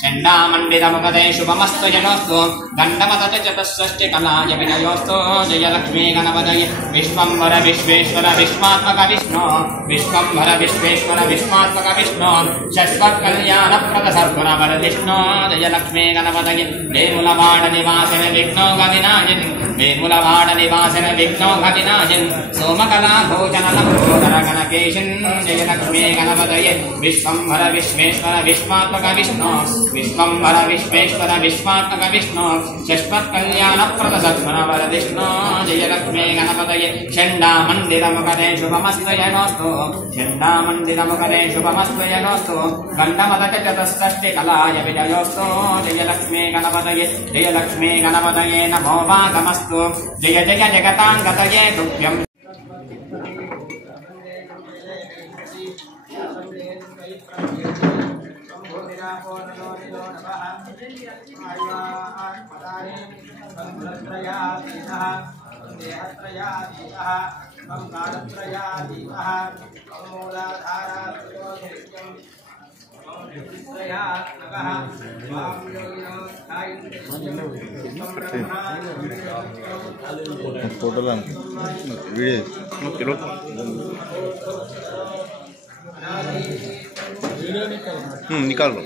चण्डामण्डितमुखते शुभमस्तु जनोस्तु दण्डमदत चतुष्षष्टिकलाय विजयोस्तु जय लक्ष्मी गणपतये विश्वम्भर विश्वेश्वर विश्वात्मक विष्णु विश्वम्भर विश्वेश्वर विश्वात्मक विष्णु शश्वत्कल्याणप्रद सर्वनवर विष्णु जय लक्ष्मी गणपतये वेमुलवाड निवासिन विघ्नो गविनाशिन् वेमुलवाड निवासिन विघ्नो गविनाशिन् सोमकला भोजन लंबोदर गणकेशिन् जय लक्ष्मी गणपतये विश्वम्भर विश्वेश्वर विश्वात्मक विष्णु विश्वम्भर विश्वेश्वर विश्वात्मक विष्णु शश्वत्कल्याणप्रद सद्गुणवर विष्णु जय लक्ष्मी गणपतये चण्डामण्डितमुखते शुभमस्तु यनोस्तु चण्डामण्डितमुखते शुभमस्तु यनोस्तु गण्डमदत चतुष्षष्टिकलाय विजयोस्तु जय लक्ष्मी गणपतये नमो वागमस्तु जय जय जगताङ्गतये तुभ्यम् फोटो वीडियो निकाल लो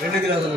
రెండు గిలాసులు